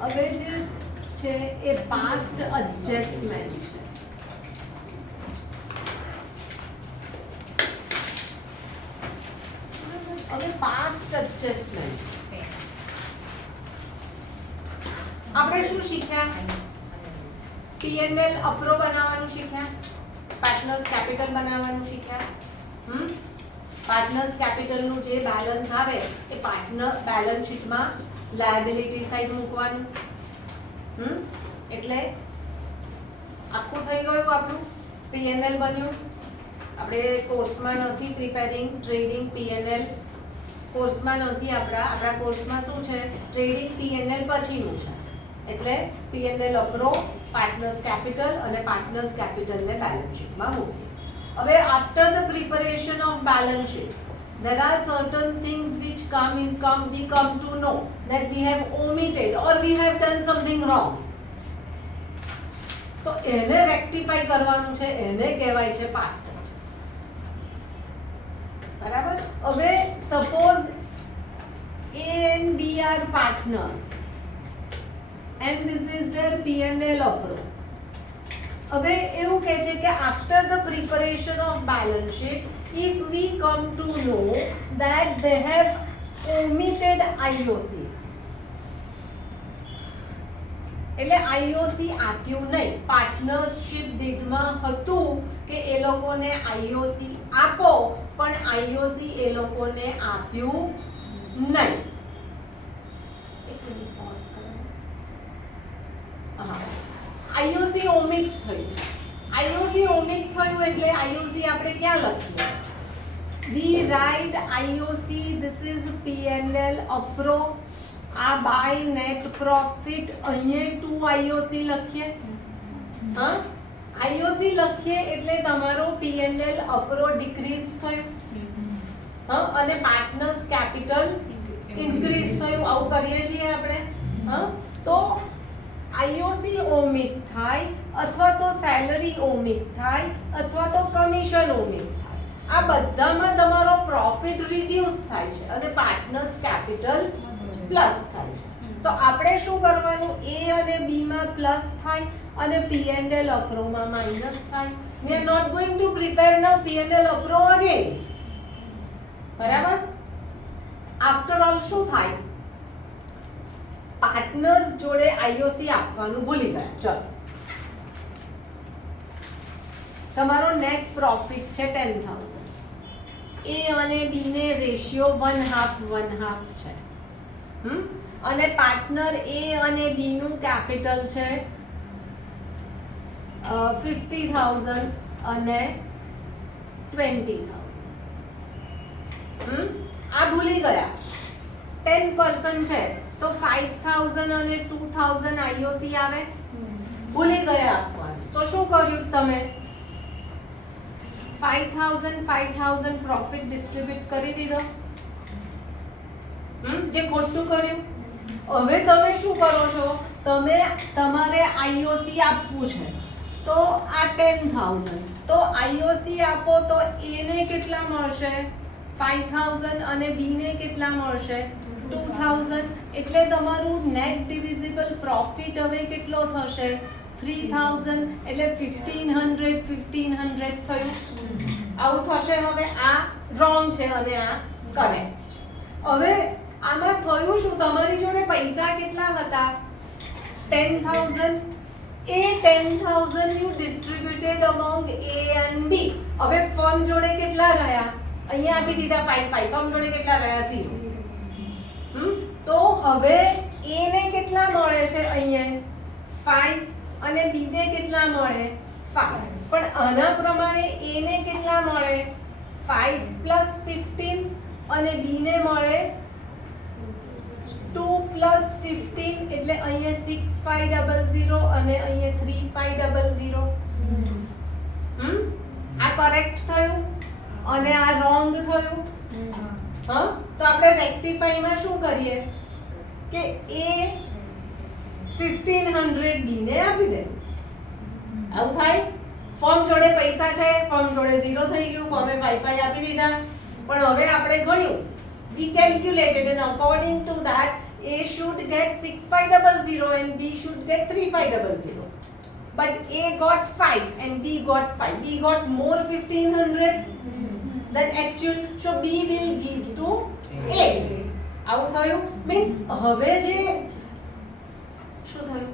હવે જે છે એ પાસ્ટ એડજસ્ટમેન્ટ છે. હવે પાસ્ટ એડજસ્ટમેન્ટ આપણે શું શીખ્યા? P&L અપ્રો બનાવવાનું શીખ્યા, પાર્ટનર્સ કેપિટલ બનાવવાનું શીખ્યા. પાર્ટનર્સ કેપિટલ નું જે બેલેન્સ આવે એ પાર્ટનર બેલેન્સ શીટમાં લાયબિલિટી સાઈડ મૂકવાનું. એટલે આખું થઈ ગયું આપણું P&L બન્યું. આપણે કોર્સમાં નથી પ્રિપેરિંગ ટ્રેડિંગ P&L કોર્સમાં નથી. આપણા કોર્સમાં શું છે? ટ્રેડિંગ P&L પછીનું છે. એટલે P&L અપ્રો, પાર્ટનર્સ કેપિટલ અને પાર્ટનર્સ કેપિટલને બેલેન્સ શીટમાં મૂકીએ. હવે after the preparation of balance sheet there are certain things which we come to know that we have omitted or we have done something wrong. તો એને rectify કરવાનું છે, એને કહેવાય છે પાસ્ટ એડજસ્ટમેન્ટ. બરાબર. હવે suppose A and B are partners and this is their P&L અપ્રો. હવે એવું કહે છે કે after the preparation of balance sheet if we come to know that they have omitted IOC, એટલે IOC આપ્યું નહીં. પાર્ટનરશિપ ડીડમાં હતું કે એ લોકોને IOC આપો, પણ IOC એ લોકોને આપ્યું નહીં. એક મિનિટ પોઝ કરો. IOC ઓમિટ થયું. IOC ઓમિટ થયું એટલે IOC આપણે ક્યાં લખીએ? We write IOC, this is P&L અપ્રો. આ બાય નેટ પ્રોફિટ અહીંયા 2 IOC લખીએ. IOC લખીએ એટલે તમારો P&L અપ્રો ડિક્રીઝ થયું. અને પાર્ટનર્સ કેપિટલ ઇન્ક્રીઝ થયું. આવું કરીએ છીએ આપણે. તો IOC ઓમિટ થાય અથવા તો સેલરી ઓમિટ થાય અથવા તો કમિશન ઓમિટ થાય. આ બધામાં તમારો પ્રોફિટ રિડ્યુસ થાય છે અને પાર્ટનર્સ કેપિટલ પ્લસ થાય છે. તો આપણે શું કરવાનું? A અને B માં પ્લસ થાય અને P&L અપ્રોમાં માઇનસ થાય. we are not going to prepare now P&L અપ્રો again. બરાબર. આફ્ટર ઓલ શું થાય? પાર્ટનર્સ જોડે IOC આપવાનું ભૂલી ગયા. ચલો, તમારો નેટ પ્રોફિટ છે 10,000. A અને B ને રેશિયો 1/2 છે. અને પાર્ટનર A અને B નું કેપિટલ છે 50,000 અને 20,000. આ ભૂલી ગયા. 10% છે તો 5,000 અને 2,000 IOC આવે. ભૂલી ગયા આપવાનું. તો શું કર્યું તમે? 5,000 પ્રોફિટ ડિસ્ટ્રીબ્યુટ કરી દીધો. જે ખોટું કર્યું. હવે તમે શું કરો છો? તમારે IOC આપવું છે તો આ 10,000 તો IOC આપો તો A ને કેટલા મળશે? 5,000 અને B ને કેટલા મળશે? 2,000. એટલે તમારું નેટ ડિવિઝિબલ પ્રોફિટ હવે કેટલો થશે? 3,000. એટલે 1,500 થયું. આવું થશે. હવે આ રોંગ છે અને આ કરેક્ટ છે. હવે આમાં થયું શું? તમારી જોડે પૈસા કેટલા હતા? 10,000. એ 10,000 you distributed among A and B. હવે ફર્મ જોડે કેટલા રહ્યા? અહીંયા આપી દીધા 5. ફર્મ જોડે કેટલા રહ્યા? 0. તો હવે A ને કેટલા મળે છે? અહીંયા 5 અને B ને કેટલા મળે? 5. પણ આના પ્રમાણે A ને કેટલા મળે? 5 + 15 અને B ને મળે 2 + 15 એટલે અહીંયા 6,500 અને અહીંયા 3,500. આ કરેક્ટ થયું અને આ રોંગ થયું. તો આપણે રેક્ટિફાઈમાં શું કરીએ કે A 1,500 B ને આપી દે. આવું થાય. ફર્મ જોડે પૈસા છે, ફર્મ જોડે 0 થઈ ગયું, ફર્મે 5 આપી દીધા. પણ હવે આપણે ગણ્યું, we calculated and according to that A should get 6500 and B should get 3500. But A got 5 and B got 5. B got more 1500 than actual. So B will give to A. આવું થયું મીન્સ હવે જે શું થયું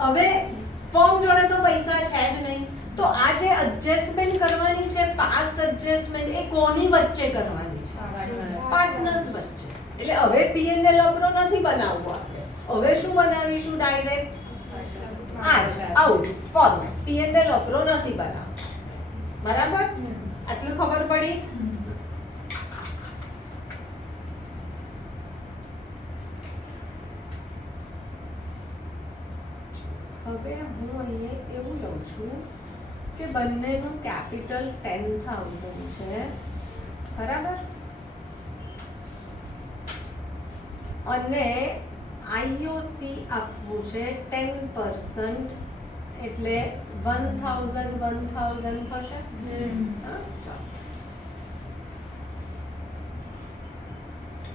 હવે form જોડે તો પૈસા છે જ નહીં તો આ જે એડજસ્ટમેન્ટ કરવાની છે પાસ્ટ એડજસ્ટમેન્ટ એ કોની વચ્ચે કરવાની છે પાર્ટનર્સ વચ્ચે એટલે હવે P&L અપરો નથી બનાવવું આપણે હવે શું બનાવીશું ડાયરેક્ટ આઉટ ફોર્મેટ P&L અપરો નથી બનાવવું બરાબર આટલું ખબર પડી હવે હું અહીંયા એવું લઉં છું કે બંનેનું કેપિટલ 10,000 છે બરાબર અને IOC આપવું છે 10% એટલે 1,000 થશે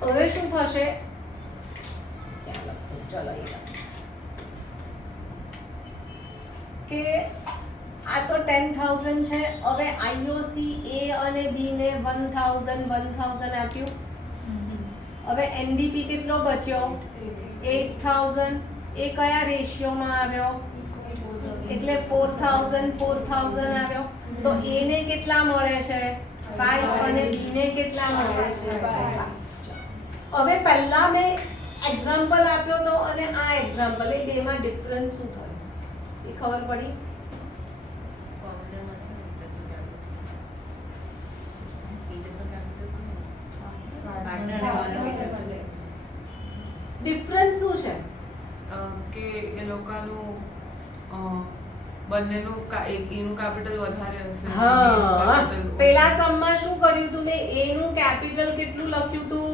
હવે શું થશે ક્યાં લખું ચલો કે આ તો 10,000 છે હવે IOC A અને B ને 1,000 આપ્યું હવે NDP કેટલો બચ્યો 8,000 એ કયા રેશિયોમાં આવ્યો એટલે 4,000 આવ્યો તો A ને કેટલા મળે છે 5 અને B ને કેટલા મળે છે 5 હવે પહેલા મેં એક્ઝામ્પલ આપ્યો તો અને આ એક્ઝામ્પલ એ બેમાં ડિફરન્સ શું થયો એ ખબર પડી ડિફરન્સ શું છે કે એ લોકોનું બંનેનું એનું કેપિટલ વધારે હશે હા પેલા સમમાં શું કર્યું તું મેં A નું કેપિટલ કેટલું લખ્યું તું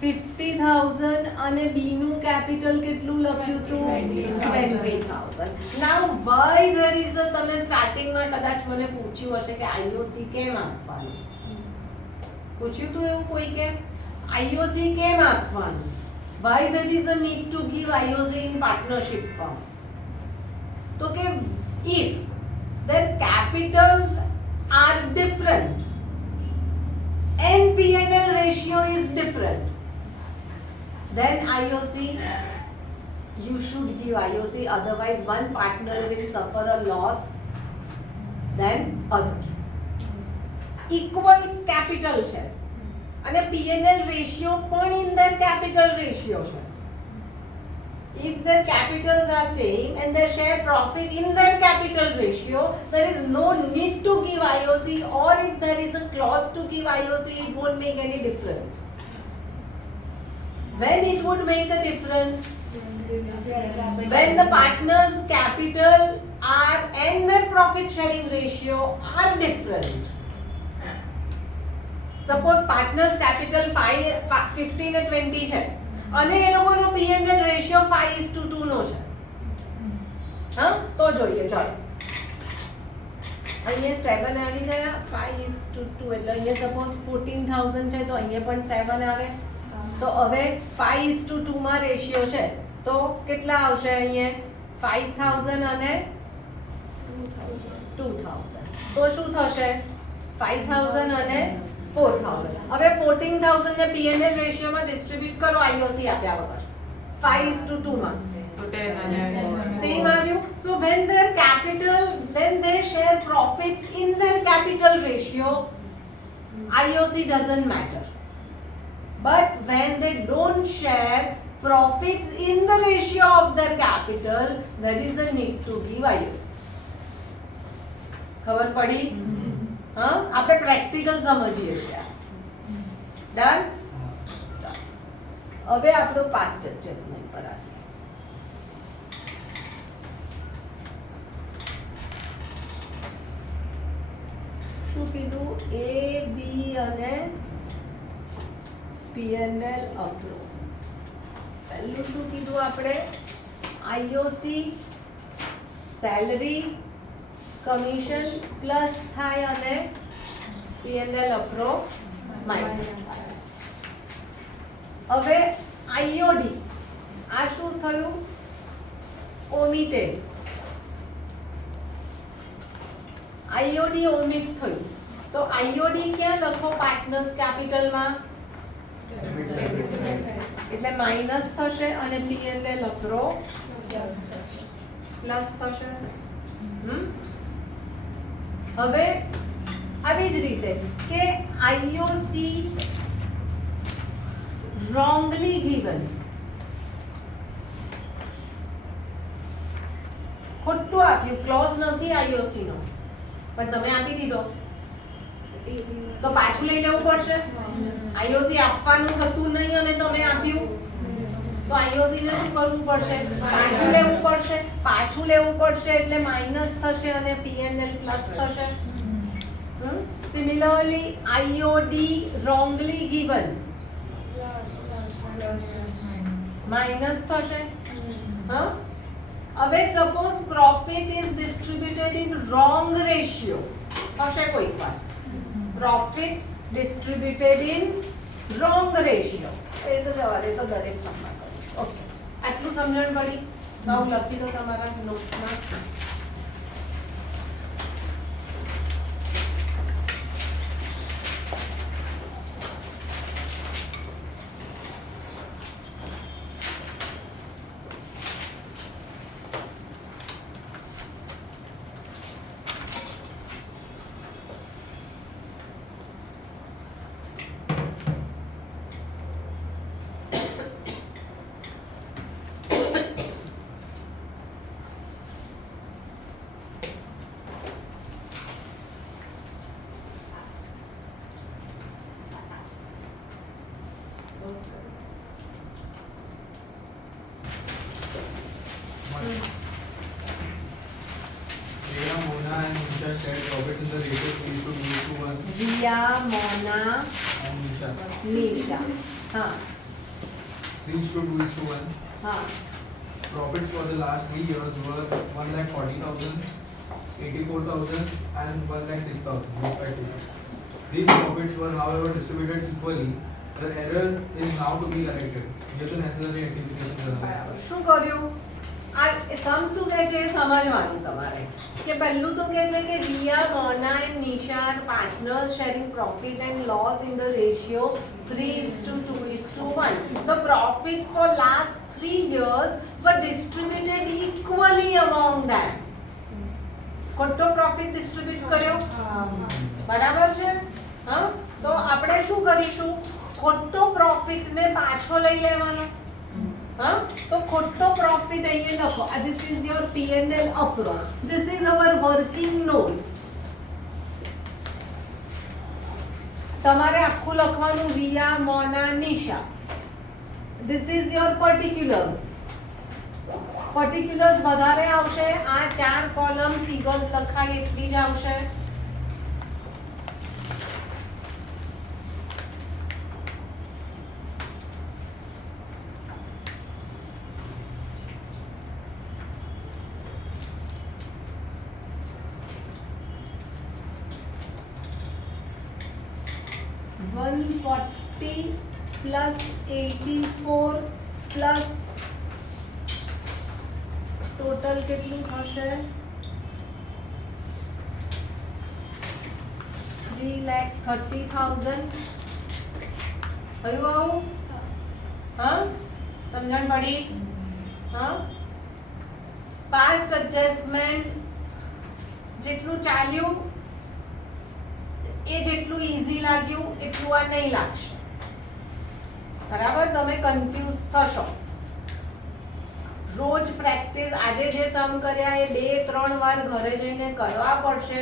50,000 અને B નું કેપિટલ કેટલું લખ્યું તું 20,000 નાઉ why there is a તમે સ્ટાર્ટિંગમાં કદાચ મને પૂછ્યું હશે કે IOC કેમ આપવાનું પૂછ્યું તું એવું કોઈ કે IOC કેમ આપવાનું why there is a need to give IOC in partnership firm તો કે if their capitals are different and P&L ratio is different then IOC you should give IOC otherwise one partner will suffer a loss than other equal capital છે અને P&L ratio પણ in their capital ratio છે if their capitals are same and they share profit in their capital ratio there is no need to give IOC or if there is a clause to give IOC it won't make any difference when it would make a difference when the partners capital are and their profit sharing ratio are different suppose partners capital 15 and 20 છે અને એ લોકોનો P&L ratio 5:2 નો છે હા તો જોઈએ ચાલો અહીંયા 7 આવી ગયા 5:2 એટલે અહીંયા સપોઝ 14,000 છે તો અહીંયા પણ 7 આવે તો હવે 5:2 માં રેશિયો છે તો કેટલા આવશે અહીંયા 5,000 અને 2,000 તો શું થશે 5,000 અને 4,000 હવે 14,000 ને P&L રેશિયોમાં ડિસ્ટ્રીબ્યુટ કરો IOC આપ્યા વગર 5:2 માં સેમ આવ્યું so when they share profits in their capital ratio IOC doesn't matter but when they don't share profits in the ratio of their capital there is a need to give IOC ખબર પડી હા આપણે practical સમજીએ છીએ done હવે આપણો past adjustment પર આવીએ શું કીધું A B અને P&L અપરો પહેલું શું કીધું આપણે IOC સેલરી કમિશન પ્લસ થાય અને P&L અપ્રો માઇનસ. હવે IOD આ શું થયું? ઓમિટેડ. IOD ઓમિટ થયું તો IOD ક્યાં લખો? પાર્ટનર્સ કેપિટલમાં, એટલે માઇનસ થશે અને P&L અપ્રો પ્લસ થશે. હવે આવી જ રીતે કે IOC wrongly given, ખોટું આપ્યું, ક્લોઝ નથી IOC નો પણ તમે આપી દીધો તો પાછું લઈ લેવું પડશે. IOC આપવાનું હતું નહીં અને તમે આપ્યું તો IOC ને શું કરવું પડશે? પાછું લેવું પડશે. પાછું લેવું પડશે એટલે માઇનસ થશે અને P&L પ્લસ થશે. Similarly IOD wrongly given minus થશે. હા, હવે suppose profit is distributed in wrong ratio થશે. કોઈક વાર profit distributed in wrong ratio, એ તો જવા દે, તો દરેક સમ્મા કરીશ. ઓકે, આટલું સમજણ પડી? તો હું લખી દો તમારા નોટ્સમાં. Riya, Mona and Nisha shared profit in the ratio 3:1 Riya, Mona, and Nisha. Nisha. હા 3:2:1. હા Profits for the last 3 years were 1,40,000, 84,000 and 1,06,000 respectively. These profits were however distributed equally. The error is now to be corrected. Here's the necessary rectification done. બરાબર. શું કર્યું? આ સમ શું કહે છે એ સમજવાનું તમારે. કે પહેલું તો કહે છે કે Riya, Mona and Nisha are partners sharing profit and loss in the ratio 3:2:1. The profit for last 3 years were distributed equally among them. ખોટો પ્રોફિટ ડિસ્ટ્રીબ્યુટ કર્યો, બરાબર છે? હા, તો આપણે શું કરીશું? ખોટો પ્રોફિટ ને પાછો લઈ લેવાનો. હા, તો ખોટો પ્રોફિટ અહીંયા લખો. This is your P&L અપ્રો. This is our working notes. તમારે આખું લખવાનું રિયા, મોના, Nisha. This is your particulars. particulars વધારે આવશે. આ 4 કોલમ ફિગર્સ લખાય એટલી જ આવશે. $140 plus 84 plus ટોટલ કેટલું થશે? 3,30,000. થયું આવું? હા, સમજણ પડી? હા, પાસ્ટ એડજસ્ટમેન્ટ જેટલું ચાલ્યું એ જેટલું ઈઝી લાગ્યું એટલું આ નહીં લાગશે. બરાબર? તમે કન્ફ્યુઝ થશો. રોજ પ્રેક્ટિસ, આજે જે સમ કર્યા એ 2-3 વાર ઘરે જઈને કરવા પડશે,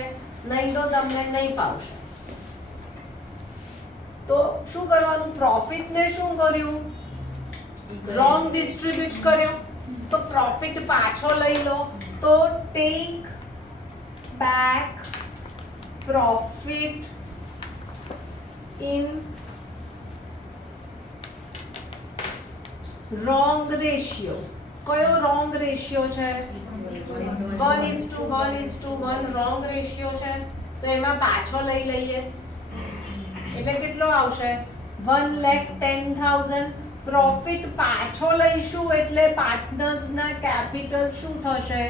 નહીં તો તમને નહીં ફાવશે. તો શું કરવાનું? પ્રોફિટ ને શું કર્યું? રોંગ ડિસ્ટ્રીબ્યુટ કર્યો. તો પ્રોફિટ પાછો લઈ લો. તો take back profit in wrong ratio. કયો wrong ratio છે? 1:1:1 wrong ratio છે. તો એમાં પાછો લઈ લઈએ. એટલે કેટલો આવશે 1,10,000. પ્રોફિટ પાછો લઈશું એટલે પાર્ટનર્સ ના કેપિટલ શું થશે?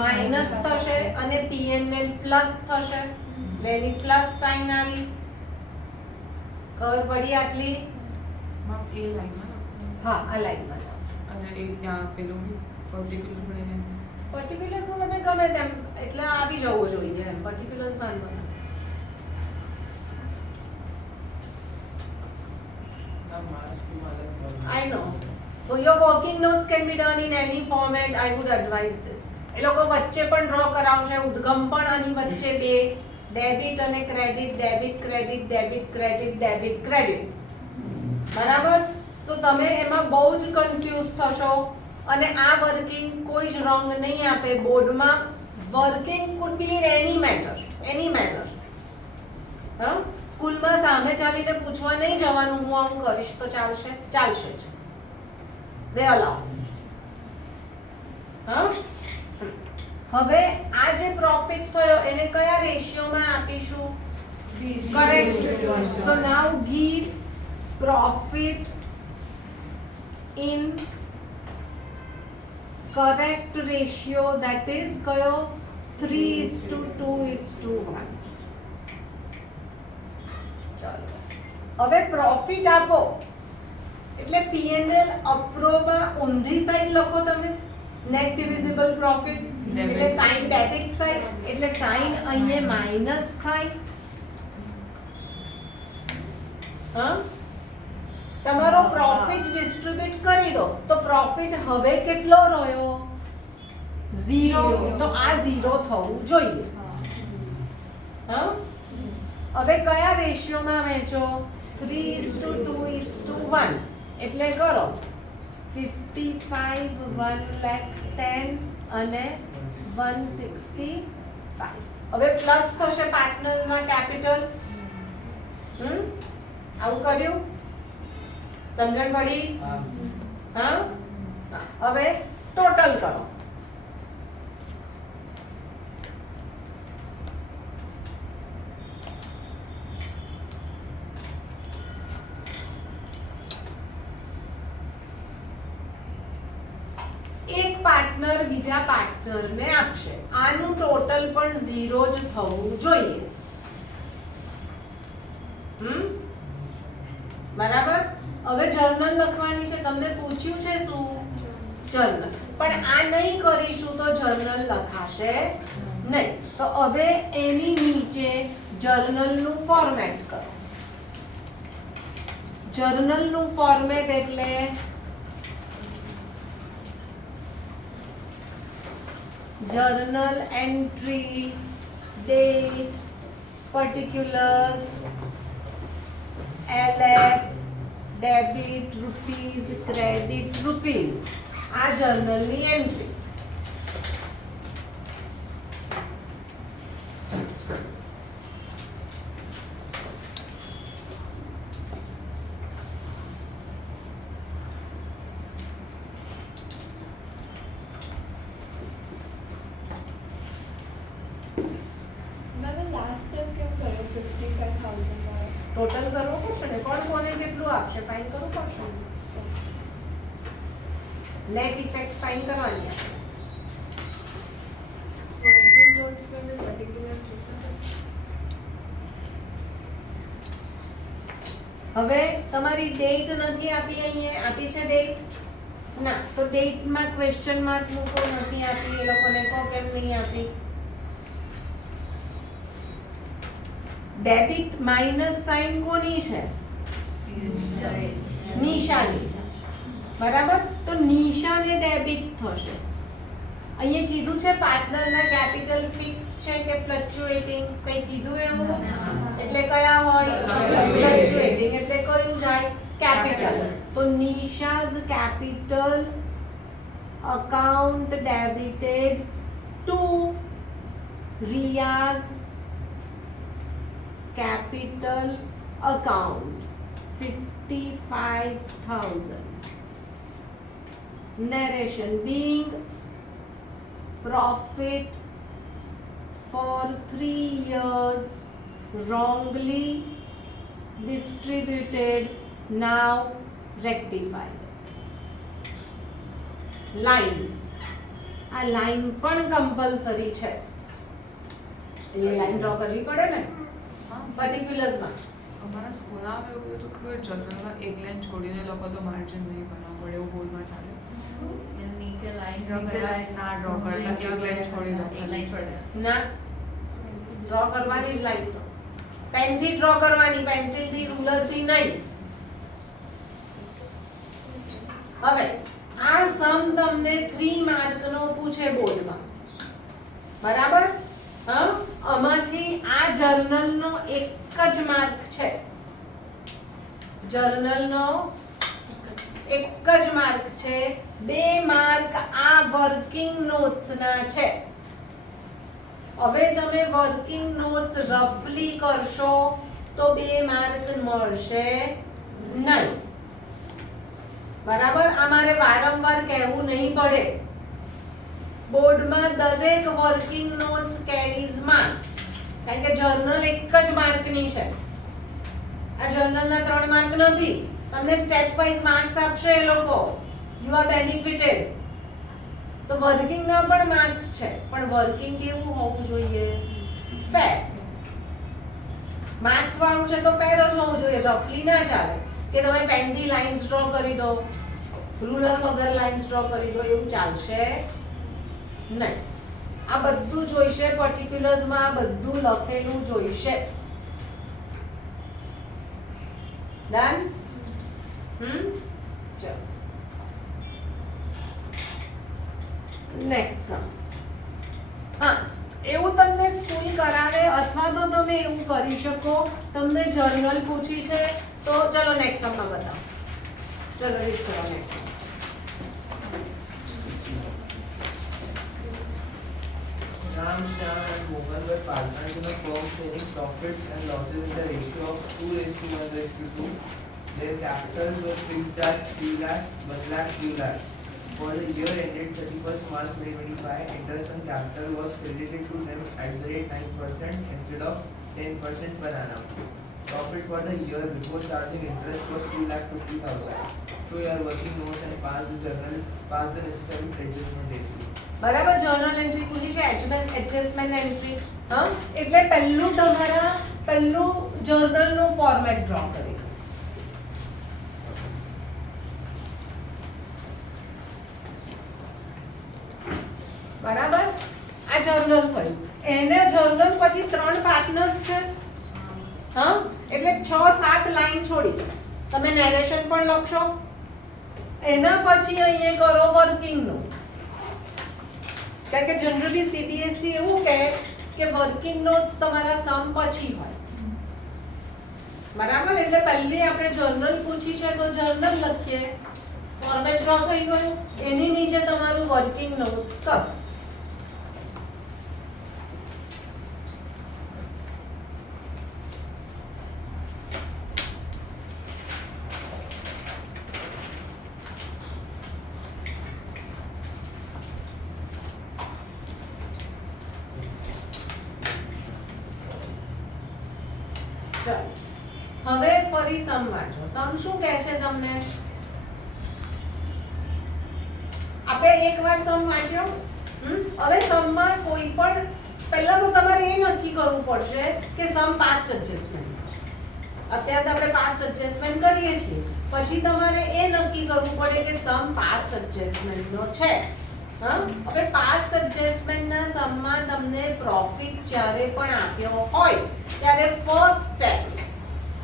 માઇનસ થશે અને P&L પ્લસ થશે. એટલે એની પ્લસ સાઇન આવી. ખબર પડી આટલી? એ લાઈનમાં લખો. હા, આ લાઈનમાં અને એ ત્યાં પેલું પર્ટિક્યુલર મળીને પર્ટિક્યુલર્સ તમે ગમે તેમ એટલે આવી જવું જોઈએ એમ. પર્ટિક્યુલર્સ માં I know. So your working notes can be done in any format. I would advise this. એ લોકો વચ્ચે પણ ડ્રો કરાવશે. ઉદ્ગમ પણ આની વચ્ચે બે ડેબિટ અને credit, debit credit, debit credit, debit credit. બરાબર? તો તમે એમાં બહુ જ કન્ફ્યુઝ થશો અને આ વર્કિંગ કોઈ જ રોંગ નહીં આપે બોર્ડમાં. Working food B in any matter. હા, સ્કૂલમાં સામે ચાલીને પૂછવા નહીં જવાનું હું આમ કરીશ તો ચાલશે જ. દે અલાઉ. હા, હવે આ જે પ્રોફિટ થયો એને કયા રેશિયોમાં આપીશું? Correct. So now give profit in correct ratio, that is કયો? 3:2:1. ચાલો હવે પ્રોફિટ આપો એટલે P&L અપ્રોમાં ઊંધી સાઈડ લખો તમે. નેટ ડિવિઝિબલ પ્રોફિટ એટલે સાઈન ડેબિટ સાઈડ એટલે સાઈન અહીંયા માઈનસ થાય. હા, તમારો પ્રોફિટ ડિસ્ટ્રીબ્યુટ કરી દો તો પ્રોફિટ હવે કેટલો રહ્યો? 0. તો આ 0 થવું જોઈએ. હા, હવે કયા રેશિયોમાં વહેંચો? 3:2:1. એટલે કરો 55, 1,10,000 અને 165. હવે પ્લસ થશે પાર્ટનરના કેપિટલ. આવું કર્યું? સમજણ પડી? હા, હવે ટોટલ કરો. એક પાર્ટનર બીજા પાર્ટનરને આપશે. આનું ટોટલ પણ 0 જ થવું જોઈએ. બરાબર? હવે જર્નલ લખવાની છે. તમને પૂછ્યું છે શું? જર્નલ. પણ આ નહીં કરીશું તો જર્નલ લખાશે નહીં. તો હવે એની નીચે જર્નલનું ફોર્મેટ કરો. જર્નલનું ફોર્મેટ એટલે journal entry, date, particulars, LF, debit, rupees, credit, rupees. આ જર્નલની એન્ટ્રી. ટોટલ કરવો પડશે ને. કોણ કોને કેટલું આપશે ફાઇન કરવું પડશે. નેટ ઇફેક્ટ ફાઇન કરવાની. હવે તમારી ડેટ નથી આપી. અહીંયા આપી છે ડેટ? ના. તો ડેટમાં ક્વેશ્ચન માર્ક મૂકો. નથી આપી. એ લોકોને કહો કેમ નહીં આપી. ડેબિટ માઇનસ સાઇન કોની છે? નિશાની. બરાબર? તો નિશાને ડેબિટ થશે. અહીંયા કીધું છે પાર્ટનરના કેપિટલ ફિક્સ છે કે ફ્લક્ચ્યુએટિંગ? કઈ કીધું એવું? એટલે કયા હોય? ફ્લક્ચ્યુએટિંગ. એટલે કયું જાય? કેપિટલ. તો નિશાઝ capital account debited two Riyaz capital account 55,000. Narration being profit for 3 years wrongly distributed, now rectified. Line, આ લાઈન પણ કમ્પલસરી છે, એ લાઈન ડ્રો કરવી પડે ને પર્ટિક્યુલર્સમાં. અમારા સ્કૂલમાં એવું હતું કે જનરલમાં એક લાઈન છોડીને લોકો તો માર્જિન નહીં બનાવવું પડે એવું બોર્ડમાં ચાલે. નીચે લાઈન નીચે લાઈન ના ડ્રો કરે, એક લાઈન છોડી દો. ના, ડ્રો કરવાની જ લાઈન તો પેનથી ડ્રો કરવાની, પેન્સિલથી, રૂલરથી નહીં. હવે આ સમ તમને 3 માર્કનો પૂછે બોર્ડમાં, બરાબર? હા, આમાંથી આ જર્નલનો એક જ માર્ક છે, જર્નલનો એક જ માર્ક છે, 2 માર્ક આ વર્કિંગ નોટ્સના છે. હવે તમે વર્કિંગ નોટ્સ રફલી કરશો તો 2 માર્ક મળશે નહીં, બરાબર? અમારે વારંવાર કહેવું નહીં પડે, બોર્ડમાં દરેક વર્કિંગ નોટ્સ કેરીઝ માર્ક્સ, કારણ કે જર્નલ એક જ માર્કની છે. આ જર્નલના 3 માર્ક નથી, તમને સ્ટેપ વાઇઝ માર્ક્સ આપશે એ લોકો, યુ આર બેનિફિટેડ. તો વર્કિંગના પણ માર્ક્સ છે, પણ વર્કિંગ કેવું હોવું જોઈએ? ફેર. માર્ક્સ વાળું છે તો ફેર જ હોવું જોઈએ, રફલી ના ચાલે કે તમે પેનથી લાઇન્સ ડ્રો કરી દો, રૂલર વગર લાઇન્સ ડ્રો કરી દો, એવું ચાલશે નહીં. આ બધું જોઈશે, પર્ટિક્યુલર્સમાં આ બધું લખેલું જોઈશે. ડન? ચલો નેક્સ્ટ સમ. હા, એવું તમને સ્કૂલ કરાવે અથવા તો તમે એવું કરી શકો, તમને જર્નલ પૂછી છે તો ચલો નેક્સ્ટ સમમાં બતાવો. ચલો રીડ કરો next. Ram, Shyam and Mohan were partners in a firm sharing profits and losses in the ratio of 2:1:2. Their capitals were fixed at 3 lakh, 1 lakh, 2 lakh. For the year ended 31st March 2025, interest on capital was credited to them at the rate 9% instead of 10% per annum. Profit for the year before charging interest was 2,50,000. Show your working notes and pass the necessary adjustment entry. બરાબર, journal entry પૂછી છે, adjustment entry. હા, એટલે પહેલું જર્નલનું format draw કરી. બરાબર, આ journal થયું. એને જર્નલ પછી 3 પાર્ટનર્સ છે, હા, એટલે 6-7 લાઈન છોડી તમે નેરેશન પણ લખશો. એના પછી અહીંયા કરો વર્કિંગ નોટ્સ, કારણ કે જનરલી સીબીએસઈ એવું કહે કે વર્કિંગ નોટ્સ તમારા સમ પછી હોય, બરાબર? એટલે પહેલી આપણે જર્નલ પૂછી છે તો જર્નલ લખીએ, ફોર્મેટ ડ્રો થઈ ગયું, એની નીચે તમારું વર્કિંગ નોટ્સ કરો. હવે ફરી સમ વાંચો. સમ શું કહે છે તમને? આપણે એકવાર સમ વાંચ્યો. હવે સમમાં કોઈ પણ પહેલા તો તમારે એ નક્કી કરવું પડશે કે સમ પાસ્ટ એડજસ્ટમેન્ટ છે. અત્યારે તો આપણે પાસ્ટ એડજસ્ટમેન્ટ કરીએ છીએ, પછી તમારે એ નક્કી કરવું પડે કે સમ પાસ્ટ એડજસ્ટમેન્ટનો છે. હા, હવે પાસ્ટ એડજસ્ટમેન્ટના સમમાં તમને પ્રોફિટ જ્યારે પણ આપ્યો હોય ત્યારે first step,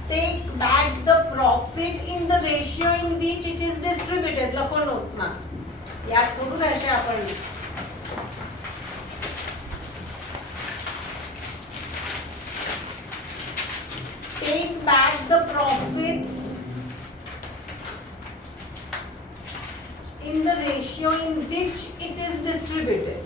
take back the profit in the ratio in which it is distributed. લખો નોટ્સમાં, યાદ થોડું રહેશે આપણને. Take back the profit in the ratio in which it is distributed.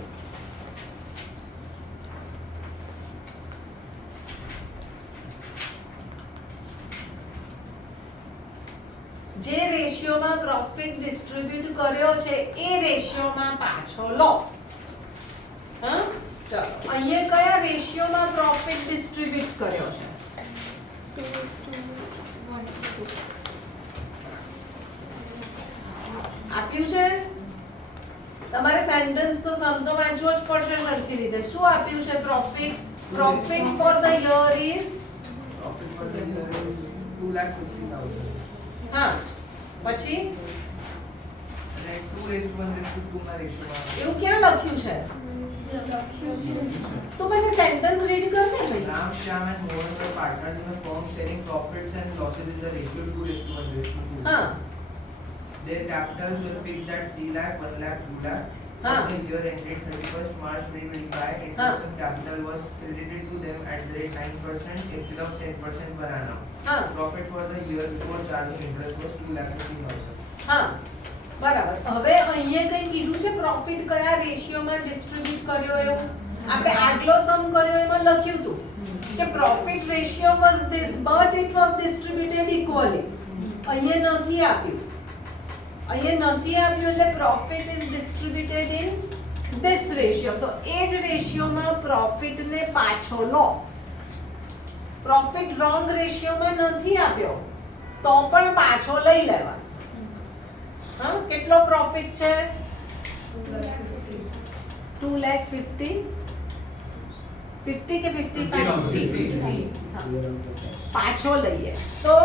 જે રેશિયોમાં પ્રોફિટ ડિસ્ટ્રીબ્યુટ કર્યો છે એ રેશિયોમાં પાછો લો. હા, ચલો અહીંયા કયા રેશિયોમાં પ્રોફિટ ડિસ્ટ્રીબ્યુટ કર્યો છે? આપ્યું છે તમારે સેન્ટેન્સ તો સમ તો વાંચવો જ પડશે સરખી રીતે. શું આપ્યું છે? Profit for the year is Profit for the year is 2,50,000. હા પછી અને 2:1:2 ના રેશિયોમાં એવું ક્યાં લખ્યું છે? તો મને સેન્ટેન્સ રીડ કર ને ભાઈ. Ram, Shyam and Mohan were partners in a firm sharing profits and losses in the ratio 2:1:2. હા Their capitals were fixed at 3 lakh, 1 lakh, 2 lakh. हाँ. For the year ended 31st March 2025, interest on capital was credited to them at the rate 9% instead of 10% per annum. હા Profit for the year before charging interest was 2,50,000. હા બરાબર. હવે અહીંયા કંઈ કીધું છે profit કયા રેશિયોમાં ડિસ્ટ્રીબ્યુટ કર્યો એવું? આપણે આગલો સમ કર્યો એમાં લખ્યું હતું કે profit ratio was this but it was distributed equally. અહીંયા નથી આપ્યું. અહીંયા નથી આપ્યું એટલે profit is distributed in this ratio. તો એ જ રેશિયોમાં પ્રોફિટને પાછો લો. પ્રોફિટ રોંગ રેશિયોમાં નથી આપ્યો તો પણ પાછો લઈ લેવાનો. હા કેટલો પ્રોફિટ છે? 2,50,000 50 કે 55? હા. પાછો લઈએ તો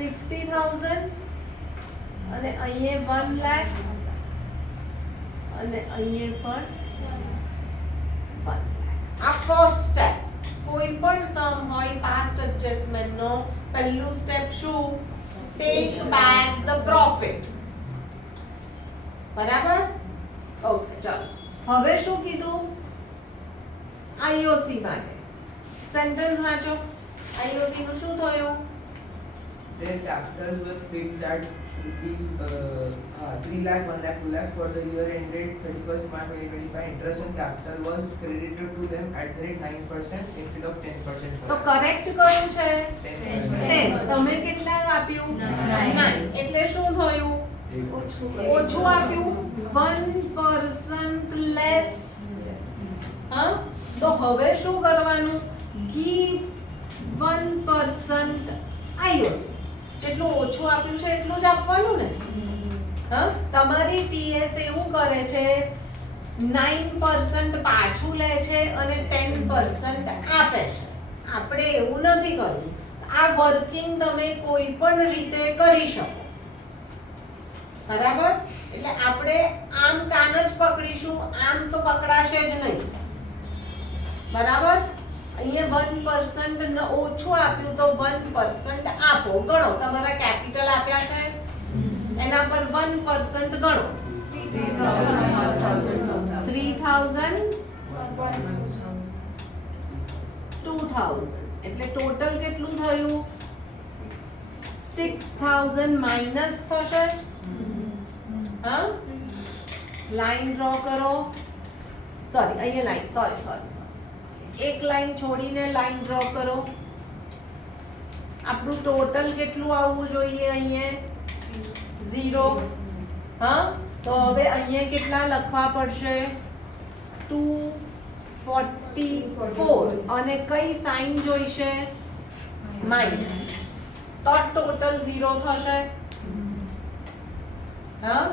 50,000 અને અહીંયા 1 લાખ અને અહીંયા પણ 1 લાખ. આ ફર્સ્ટ સ્ટેપ. કોઈ પણ સમ હોય પાસ્ટ એડજસ્ટમેન્ટ નો પહેલું સ્ટેપ શું? Take back the profit. બરાબર? ઓકે ચાલો. હવે શું કીધું? આઈઓસી માટે સેન્ટેન્સ વાંચો. આઈઓસી નું શું થયું? Their capitals were fixed at 3 lakh, 1 lakh, 2 lakh. For the year ended 31st March 2025, interest on capital was credited to them at the rate 9% instead of 10%. તો કરેક્ટ કયું છે? 10%. 10. તમે કેટલા આપ્યું? 9. એટલે શું થયું? ઓછું આપ્યું. 1% લેસ. હા તો હવે શું કરવાનું? Give 1% IOC. જેટલું ઓછું આપ્યું છે એટલું જ આપવાનું ને. હા તમારી ટીએસ એવું કરે છે 9% પાછું લે છે અને 10% આપે છે. આપણે એવું નથી કરવું. આ વર્કિંગ તમે કોઈ પણ રીતે કરી શકો. બરાબર? એટલે આપણે આમ કાન જ પકડીશું, આમ તો પકડાશે જ નહીં. બરાબર? અહીંયા 1% ઓછું આપ્યું તો 1% આપો. ગણો તમારા કેપિટલ આપ્યા છે એના પર 1% ગણો. 3,000 2,000 એટલે ટોટલ કેટલું થયું? 6,000 માઇનસ થશે. હા લાઈન ડ્રો કરો. સોરી અહીંયા લાઈન સોરી એક લાઈન છોડીને લાઈન ડ્રો કરો. આપણું ટોટલ કેટલું આવવું જોઈએ? અહીંયા 0. હા તો હવે અહીંયા કેટલા લખવા પડશે? 244 અને કઈ સાઈન જોઈશે? માઇનસ. તો ટોટલ 0 થશે. હા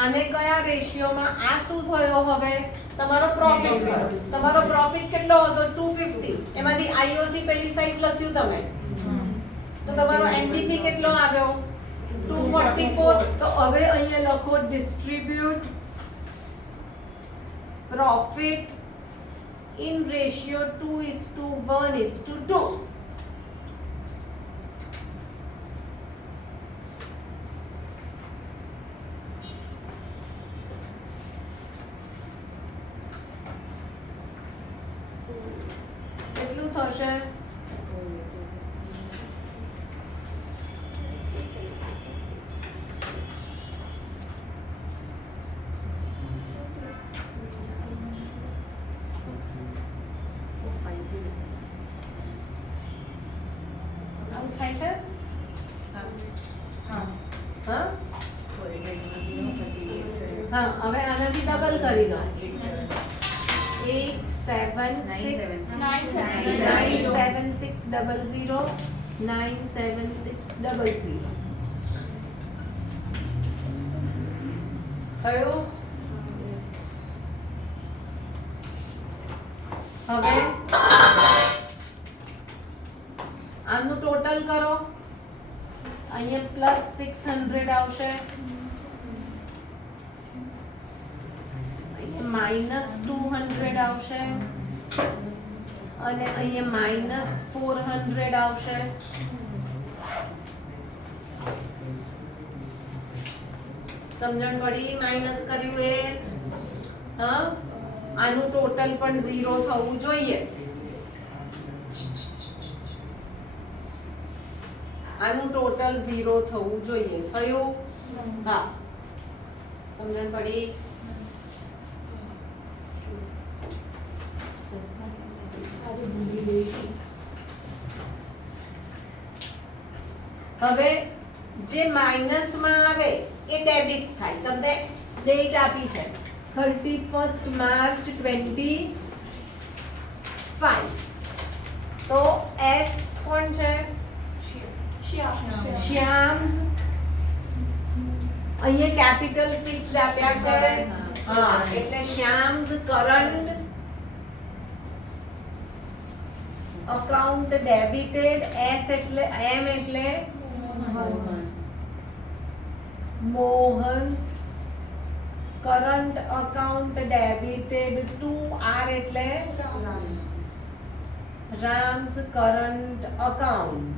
આને કયા રેશિયોમાં? આ શું થયો? હવે તમારો પ્રોફિટ થયો. તમારો પ્રોફિટ કેટલો હતો? 250. એમાંથી આઈઓસી પેલી સાઈડ લખ્યું તમે તો તમારો એનડીપી કેટલો આવ્યો? 244. તો હવે અહીંયા લખો ડિસ્ટ્રીબ્યુટ પ્રોફિટ ઇન રેશિયો 2:1:2. કેટલું થશે? આવું થાય છે? હા હા હવે આનાથી ડબલ કરી દો. 8, 97600 97600 થયું? હવે આનું ટોટલ કરો. અહીંયા પ્લસ 600 આવશે, અહીંયા માઇનસ 200 આવશે અને અહીંયા માઇનસ 400 આવશે. સમજણ પડી? માઇનસ કર્યું એ હા, આનું ટોટલ પણ 0 થવું જોઈએ. આનું ટોટલ 0 થવું જોઈએ. થયું? હા, સમજણ પડી? હવે જે માઇનસ માં આવે એ ડેબિટ થાય. તમને ડેટ આપી છે 31st માર્ચ 25. તો એસ કોણ છે? શ્યામ્સ. અહીંયા કેપિટલ ફિક્સ્ડ આપ્યા છે. હા, એટલે Shyam's current account debited. S એટલે એમ એટલે Mohan's current account debited to. R એટલે રામ્સ કરંટ અકાઉન્ટ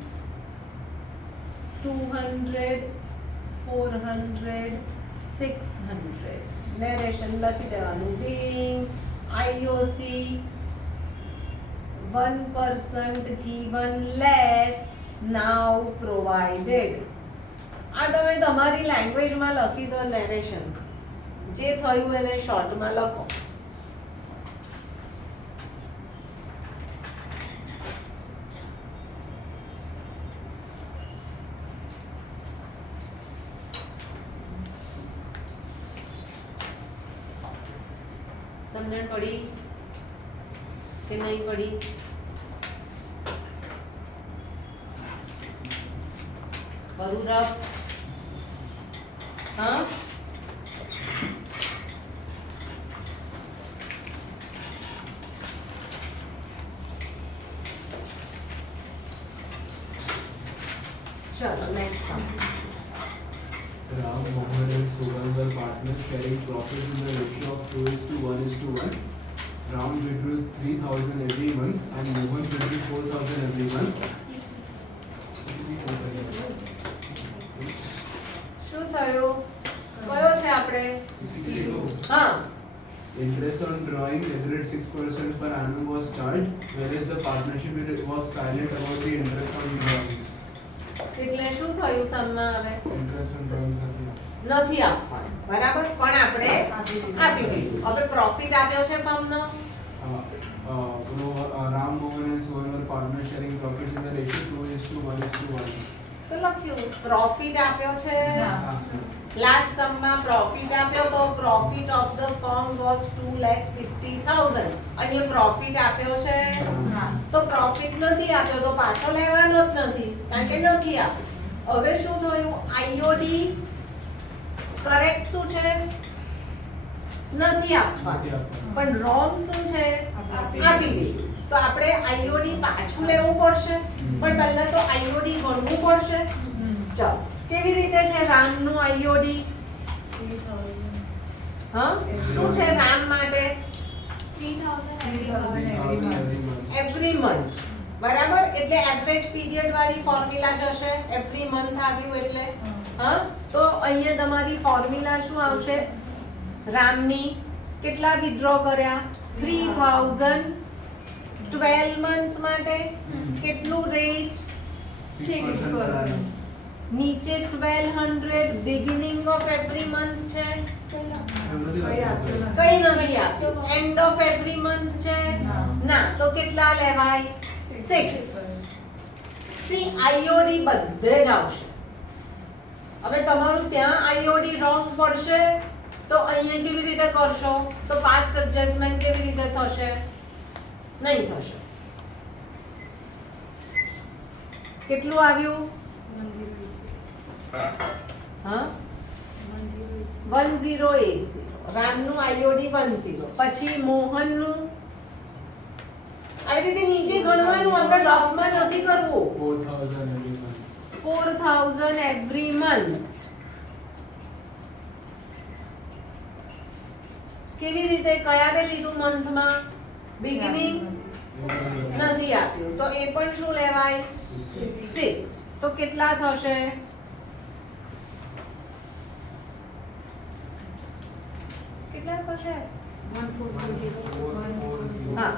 200 400 600. નેરેશન લખી દેવાનું. Bing IOC 1% given less now provided. આ તમે તમારી લેંગ્વેજમાં લખી દો. નેરેશન જે થયું એને શોર્ટમાં લખો. સમજણ પડી કે નહીં પડી? કરું રબ? હા, ચલો next sum. Ram, Mohan and Sohan were partners sharing profits in the ratio of 2:1:1. Ram withdrew 3,000 every month and Mohan withdrew 4,000 every month. શું થયું? કયો છે આપણે? 62. હા, Interest on drawing accrued 6% per annum was charged, whereas the partnership was silent about the interest on drawings. એટલે શું થયું? સમમાં આવે Interest on drawings નથી આપવાનું, બરાબર? પણ આપણે આપી દીધું. હવે પ્રોફિટ આપ્યો છે ફર્મનો. Ram, Mohan and Sohan were partners sharing profits in the ratio 2:1:1. તો લખ્યું પ્રોફિટ આપ્યો છે. લાસ્ટ સમમાં પ્રોફિટ આપ્યો તો profit of the firm was 2,50,000. અહીંયા પ્રોફિટ આપ્યો છે તો પ્રોફિટ નથી આપ્યો તો પાછો લેવાનો જ નથી, કારણ કે નથી આપ્યો. હવે શું થયું? આઈઓડી કરેક્ટ શું છે? નથી આપવાનું. પણ રોંગ શું છે? આપી દીધું. તો આપણે આઈઓડી પાછું લેવું પડશે, પણ પહેલા તો આઈઓડી ગણવું પડશે. ચલો, કેવી રીતે છે રામનું આઈઓડી? હા, શું છે રામ માટે? 3,000 એવરી મંથ. બરાબર? એટલે એવરેજ પીરિયડ વાળી ફોર્મ્યુલા જશે. એવરી મંથ આવ્યું એટલે હા, તો અહીંયા તમારી ફોર્મ્યુલા શું આવશે? રામની કેટલા વિથડ્રો કર્યા? 3,000 12 મંથ્સ માટે. કેટલું રેટ? 6%. નીચે 1200 બિગિનિંગ ઓફ એવરી મંથ છે. કઈ નથી આપ્યું. એન્ડ ઓફ એવરી મંથ છે ના, તો કેટલા લેવાય? 6. સી આઈઓડી બધે જ આવશે. હવે તમારું ત્યાં આઈઓડી રોંગ પડશે તો અહીંયા કેવી રીતે કરશો? તો પાસ્ટ એડજસ્ટમેન્ટ કેવી રીતે થશે? નહીં થશે. કેટલું આવ્યું? હા 1080. રામનું આઈઓડી 10. પછી મોહનનું આવી રીતે નીચે ગણવાનું, અંદર રફમાં નથી કરવું. 4000 every month. કેવી રીતે? કયારે લીધું? મંથમાં બિગિનિંગ નથી આપ્યું તો એ પણ શું લેવાય? 6. તો કેટલા થશે? કેટલા થશે? 440. હા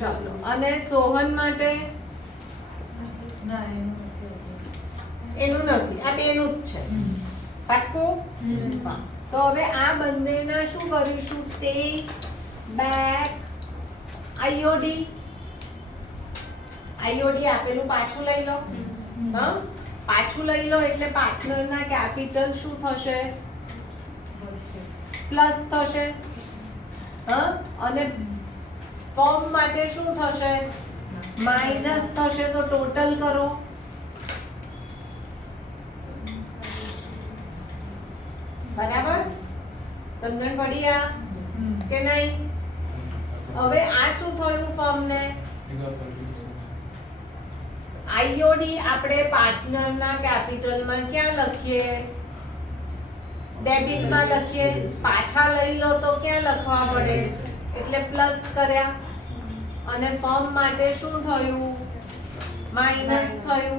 ચાલો. અને સોહન માટે એનું નથી, આ બેનું જ છે. પાક્કું? હા. તો હવે આ બંનેના શું કરીશું? Tech back આઈઓડી. આઈઓડી આપેલું પાછું લઈ લો. હા, પાછું લઈ લો એટલે પાર્ટનરના કેપિટલ શું થશે? પ્લસ થશે. હા, અને ફર્મ માટે શું થશે? માઇનસ થશે. તો ટોટલ કરો. બરાબર? સમજણ પડી આ કે નહીં? હવે આ શું થયું? ફર્મને આઈઓડી આપણે પાર્ટનરના કેપિટલમાં ક્યાં લખીએ? ડેબિટમાં લખીએ. પાછા લઈ લો તો ક્યાં લખવા પડે? એટલે પ્લસ કર્યા. અને ફર્મ માટે શું થયું? માઇનસ થયું.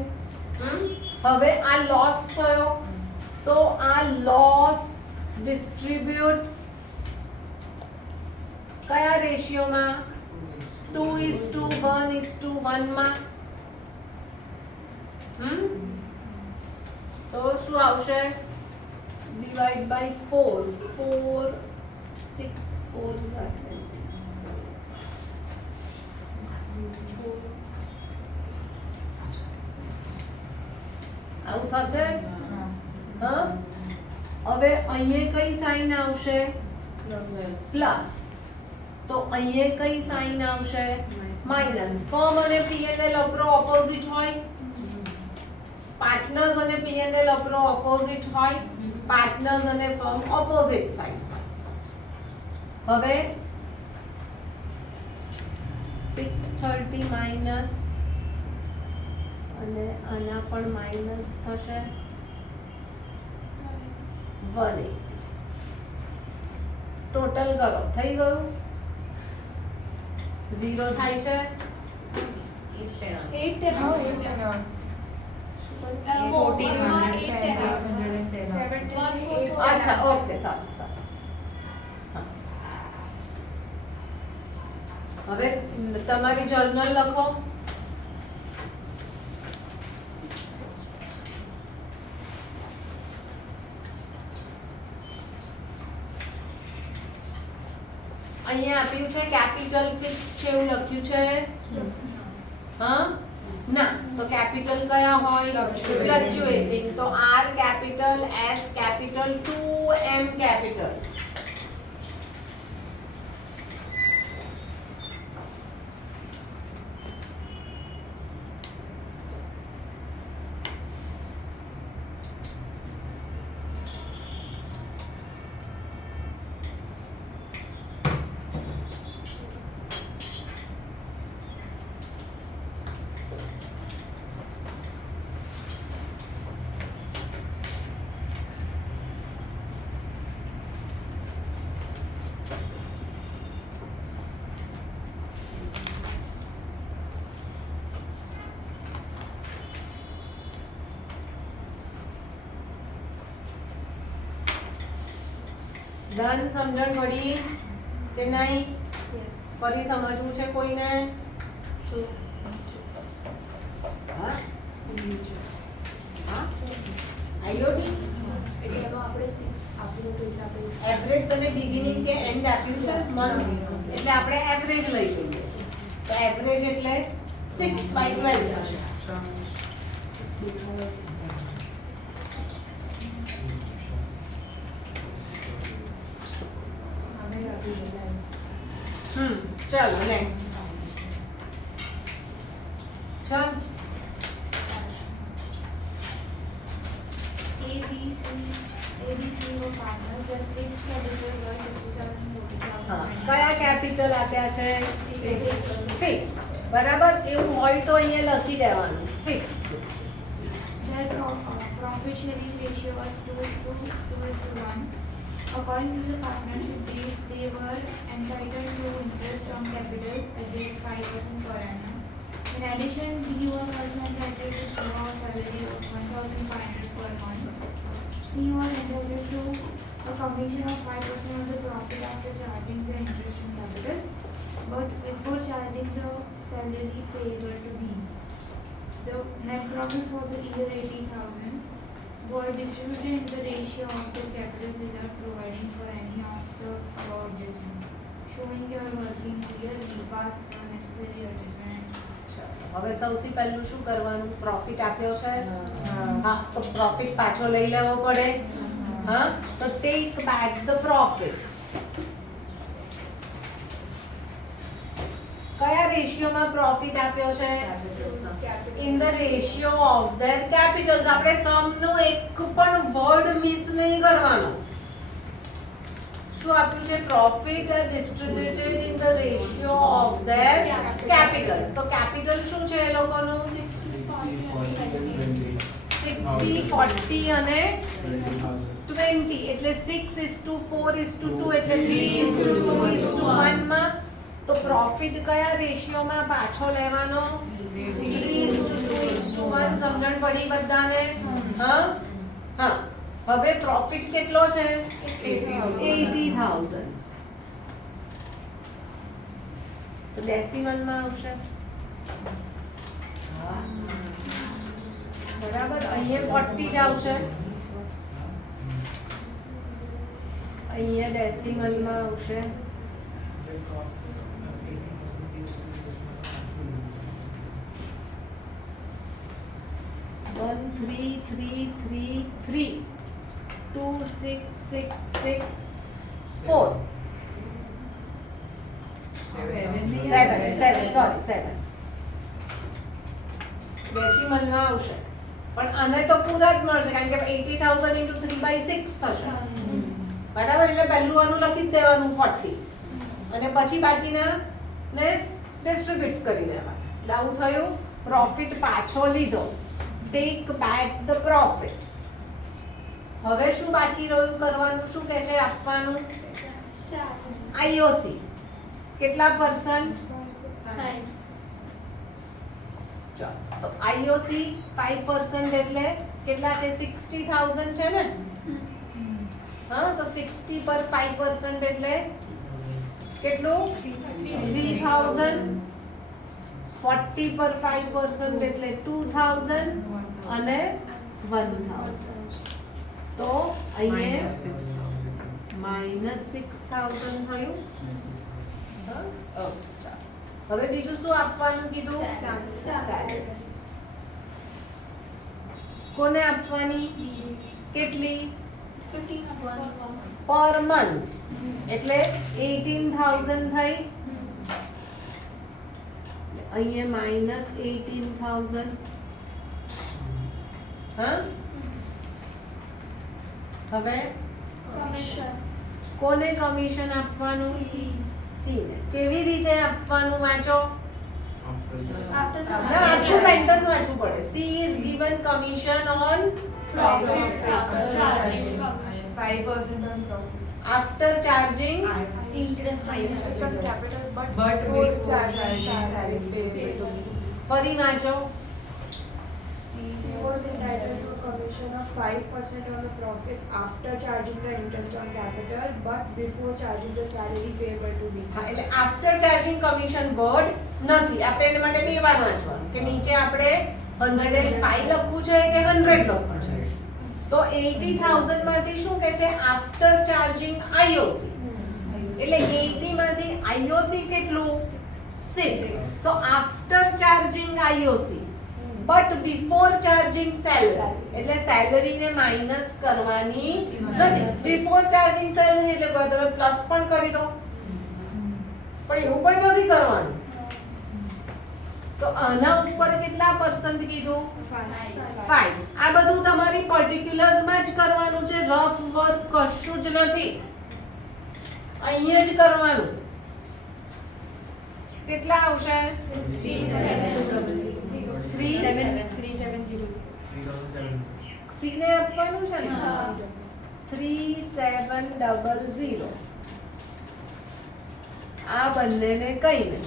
હવે આ લોસ થયો તો આ લોસ ડિસ્ટ્રીબ્યુટ કયા રેશિયોમાં? 2:1:1 માં. તો શું આવશે? Divide by 4. 4 6 4 આવું થશે. હા, હવે અહીંયા કઈ સાઇન આવશે? પ્લસ. તો અહીંયા કઈ સાઇન આવશે? માઇનસ. ફર્મ અને પીએનએલ અપ્રો ઓપોઝિટ હોય. પાર્ટનર્સ અને પીએનએલ અપ્રો ઓપોઝિટ હોય. પાર્ટનર્સ અને ફર્મ ઓપોઝિટ સાઇડ. હવે 630 માઇનસ અને આના પણ માઇનસ થશે. 180. ટોટલ કરો. થઈ ગયું? 0 થાય છે. 14 અચ્છા, ઓકે, સારું સારું. હવે તમારી જર્નલ લખો. અહીંયા આપ્યું છે કેપિટલ ફિક્સ છે એવું લખ્યું છે. હા ના, તો કેપિટલ કયા હોય? ફ્લક્ચ્યુએટિંગ. તો R capital, S capital, 2M capital. Done? સમજણ પડી કે નહીં? ફરી સમજવું છે કોઈને? હા, આઈઓડી એવરેજ તને બિગિનિંગ કે એન્ડ આપ્યું છે મંથ, એટલે આપણે એવરેજ લઈ લઈએ. તો એવરેજ એટલે 6/12 થશે. ચલો નેક્સ્ટ. ચાલ ABC were partners. Their fixed capital was 67,40,000. હા કયા કેપિટલ આપ્યા છે ફિક્સ બરાબર એવું હોય તો અહીંયા લખી દેવાનું fix Their profit sharing ratio was 2:1. According to the partnership deed, they were entitled to interest on capital at the 5% per annum. In addition, he was also entitled to a salary of 1,500 per month. C was entitled to a commission of 5% of the profit after charging the interest on capital, but before charging the salary payable to B. The net profit for the year 80,000 were distributed in the ratio of the capital without providing for any of the above adjustment, showing your working clearly past the necessary adjustment. હવે સૌથી પહેલું શું કરવાનું profit આપ્યો છે હા તો profit પાછો લઈ લેવો પડે હા તો ટેક બેક ધ પ્રોફિટ કયા રેશિયોમાં પ્રોફિટ આપ્યો છે in the ratio of their Capitals આપણે સમ નો એક પણ વર્ડ મિસ નહીં કરવાનો શું આપ્યું છે profit distributed in the ratio of their capital તો કેપિટલ શું છે એ લોકોનું 60 40 અને 20 એટલે 6:4:2 એટલે 3:2:1 માં તો પ્રોફિટ કયા રેશિયોમાં પાછો લેવાનો 3:2:1 સમજણ પડી બધાને હા હા હવે પ્રોફિટ કેટલો છે 80,000 તો ડેસિમલ માં આવશે બરાબર અહીંયા 40 જ આવશે અહીંયા ડેસિમલ માં આવશે 13333 2666 7 ડેસિમલમાં આવશે પણ આને તો પૂરા જ મળશે કારણ કે 80,000 * 3/6 થશે બરાબર એટલે પહેલું આનું લખી જ દેવાનું 40 અને પછી બાકીના ને ડિસ્ટ્રીબ્યુટ કરી દેવાના એટલે આવું થયું પ્રોફિટ પાછો લીધો ટેક બેક ધ પ્રોફિટ હવે શું બાકી રહ્યું કરવાનું શું કહે છે આપવાનું આઈઓસી કેટલા %? ચાલો તો આઈઓસી 5% એટલે કેટલા છે 60,000 છે ને હા તો 60 પર 5% એટલે કેટલું 3,000 40 પર 5% એટલે 2,000 અને 1,000 તો અહીંયા -6,000 થયું હા ચાલો હવે બીજું શું આપવાનું કીધું salary કોને આપવાની કેટલી પર મંથ એટલે 18,000 થઈ અહીંયા -18,000 હા હવે કોને કમિશન આપવાનું સી ને કેવી રીતે આપવાનું વાંચો After ના આખું સેન્ટેન્સ વાંચવું પડે she is given commission on Profits charging. 5% on profit. After charging interest on capital, but But before before charging charging salary payable to me. ફરી વાંચો EC was entitled to a commission of 5% on the profits after charging the interest on capital, but before charging the salary payable to me. હા એટલે after charging commission word નથી આપણે એને માટે બે વાર વાંચવાનું કે નીચે આપણે 105 લખવું છે કે 100 લખવું છે તો 80,000 માંથી શું કહે છે આફ્ટર ચાર્જિંગ આઈઓસી એટલે 80 માંથી આઈઓસી કેટલું 6 તો after charging IOC but before charging salary એટલે સેલરી ને માઈનસ કરવાની નથી બિફોર ચાર્જિંગ સેલરી એટલે કોઈ તમે પ્લસ પણ કરી દો પણ એવું પણ નથી કરવાનું તો આના ઉપર કેટલા % કીધું? 5. આ બધું તમારી પર્ટિક્યુલર્સમાં જ કરવાનું છે, રફ વર્ક કશું જ નથી, અહીંયા જ કરવાનું. કેટલા આવશે? 3700. સી ને આપવાનું છે ને? 3700. આ બંનેને કઈ નહીં.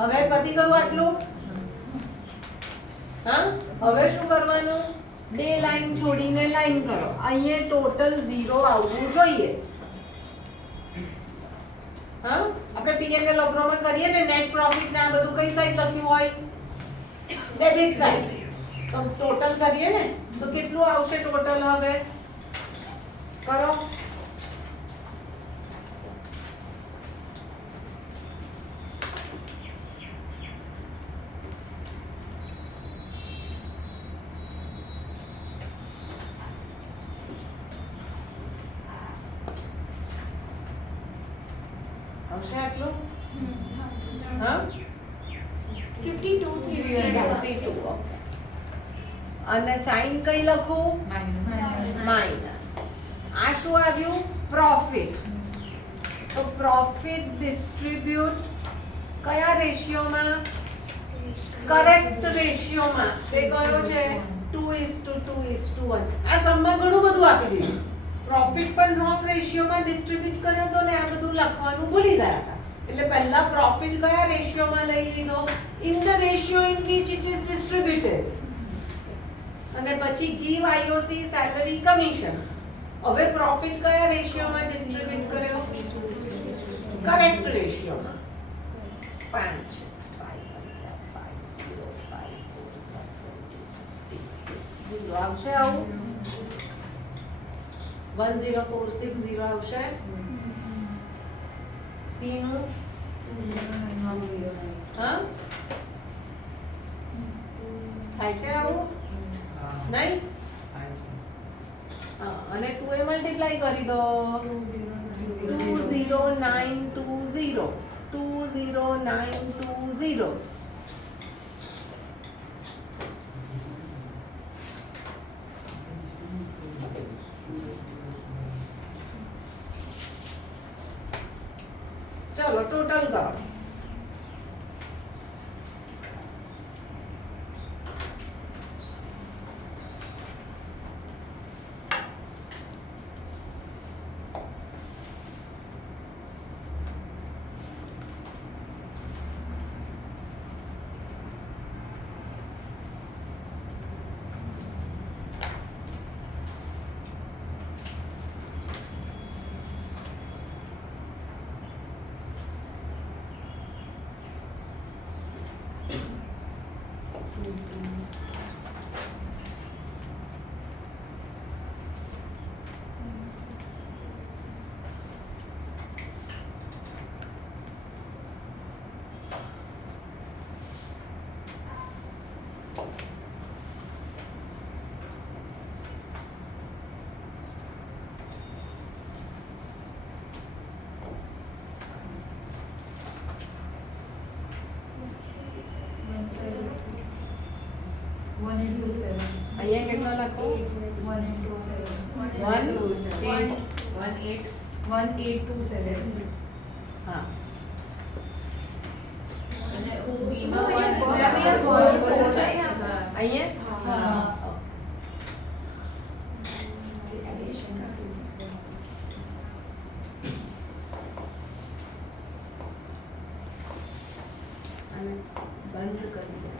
હવે પતી ગયું આટલું? હા, હવે શું કરવાનું? બે લાઈન છોડીને લાઈન કરો. અહીંયા ટોટલ 0 આવવું જોઈએ. હા, આપણે પીએમ ને લોબ્રોમાં કરીએ ને નેટ પ્રોફિટ ને આ બધું કઈ સાઈડ લખ્યું હોય? Debit side. તો ટોટલ કરીએ ને તો કેટલું આવશે ટોટલ? હવે કરો. આવશે આટલું? હા, 52. અને સાઈન કઈ લખું? માઇનસ. આ શું આવ્યું? પ્રોફિટ. તો પ્રોફિટ ડિસ્ટ્રીબ્યુટ કયા રેશિયોમાં? કરેક્ટ રેશિયોમાં. તે કયો છે? 2:2:1. આ સમમાં ઘણું બધું આપી દીધું. પ્રોફિટ પણ રોંગ રેશિયોમાં ડિસ્ટ્રીબ્યુટ કર્યો તો ને આ બધું લખવાનું ભૂલી ગયા હતા. એટલે પહેલા પ્રોફિટ કયા રેશિયોમાં લઈ લીધો? In the ratio in which it is distributed. અને પછી give IOC salary commission. હવે પ્રોફિટ કયા રેશિયોમાં ડિસ્ટ્રીબ્યુટ કર્યો? કરેક્ટ રેશિયોમાં. 5 આવશે આવું? 10460 આવશે. સી નું હા થાય છે આવું? નહીં? હા, અને 2 એ મલ્ટીપ્લાય કરી દો. 20920. 20920. ચલો ટોટલ કરો. અહીંયા કેટલો લખો? 1827. હા. અને અહીંયા? હા. અને બંધ કરી દે.